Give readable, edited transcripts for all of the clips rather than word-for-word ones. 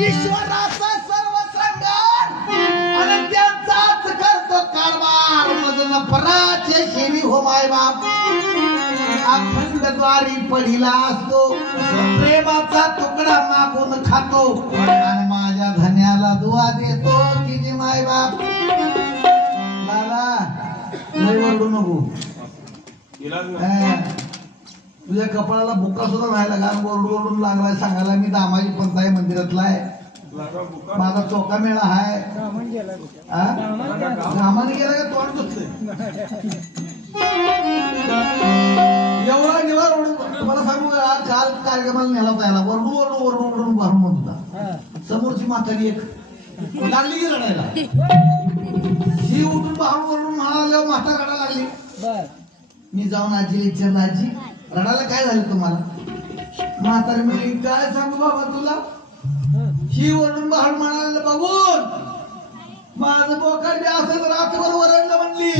ईश्वराचा सर्व संगार आणि त्यांचाच करतो कारभार मजन पराचे शेरी हो माय बाप अखंड द्वारी पडिला असतो प्रेमाचा तुकडा मागून खातो आणि माझ्या धन्याला दुआ देतो की जी माय बाप दादा लय वरडू नको तुझ्या कपाळाला बुक्का सुद्धा राहिला कारण ओरडून लागलाय सांगायला मी दामाजी पंत आहे मंदिरातला आहे माझा चोका मेळा आहे रामाने गेला का तोंड दुखतंय एवढा निवार ओढून तुम्हाला सांगू काल कार्यक्रमाला नेला पाहिला ओरडून भरून म्हणत होता समोरची म्हातारी एक लागली की रडायला ही उठून ओरडून म्हणाला म्हाता रडायला लागली मी जाऊन आजीला विचारलं आजी रडायला काय झालं तुम्हाला म्हातारी म्हणली काय सांगू बाबा तुला ही ओरडून बाहेर म्हणाला बघून माझं बोकाड असं रात्रभर ओरडलं म्हणली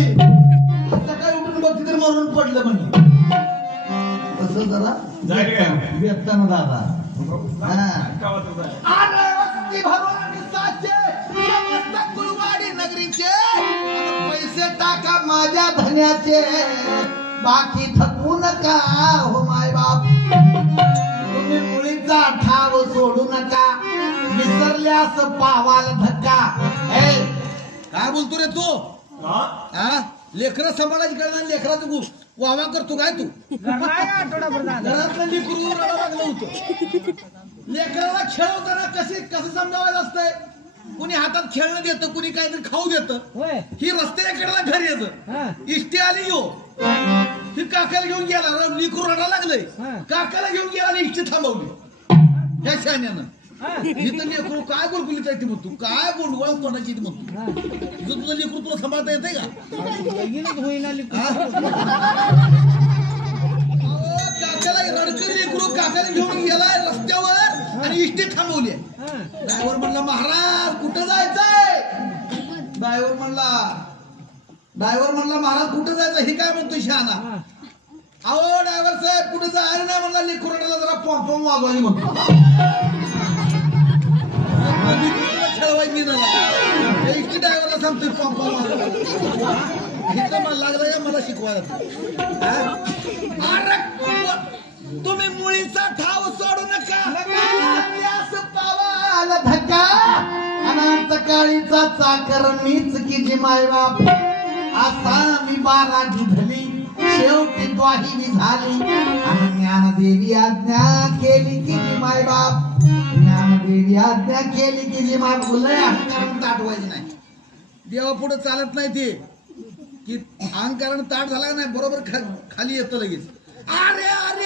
सकाळी उठून बघती तर मरून पडलं म्हणली तसं जरा व्यक्तानं दादा नगरीचे पैसे टाका माझ्या धन्याचे बाकी थकू नका हो माय बाप तुम्ही मुळीचा ठाव सोडू नका विसरल्यास पावाल धक्का काय बोलतो रे तू लेकरं सांभाळायची कळणार लेकराचं वावा करतो काय तू घरातलं लेकरू रडायला लागलं होतं लेकराला खेळवताना कसं समजावायला असतंय कुणी हातात खेळणं देतं कुणी काहीतरी खाऊ देतं ही रस्त्याकडेला घर येतं इष्टी आली यो ही काकाला घेऊन गेला लेकरू रडायला लागलंय काकाला घेऊन गेला आणि इष्टी थांबवली ह्या शाण्यानं इथं लेकरू काय बोलकुली ती म्हणतो काय बोलवा कोणाची ती म्हणतो तुझं लेकरू तुला सांभाळता येते का काकाला रडकं लेकरू काकाला घेऊन गेलाय रस्त्यावर आणि इष्टी थांबवली ड्रायव्हर म्हणला महाराज कुठं जायचंय ड्रायव्हर म्हणला महाराज कुठं जायचं हे काय म्हणतो शहाणा अहो ड्रायव्हर साहेब कुठं जायला नाही म्हणला लेकरू रडायला जरा पॉम वाजवायची म्हणतो खेळवायची ना इष्टी ड्रायव्हरला सांगतोय पॉम मला लागलं मला शिकवायला तुम्ही मुळीचा ठाव सोडू नका पावाल धक्का अनंत काळीचा चाकर मीच की जी मायबाप असा मी बाराजी धली शेवटी द्वाही झाली आणि ज्ञानदेवी आज्ञा केली की जी मायबाप ज्ञानदेवी आज्ञा केली की जी माय बोलय अहंकारण ताटवायची नाही देवा पुढे चालत नाही ते की अहंकारण ताट झाला नाही बरोबर खाली येतं लगेच अरे अरे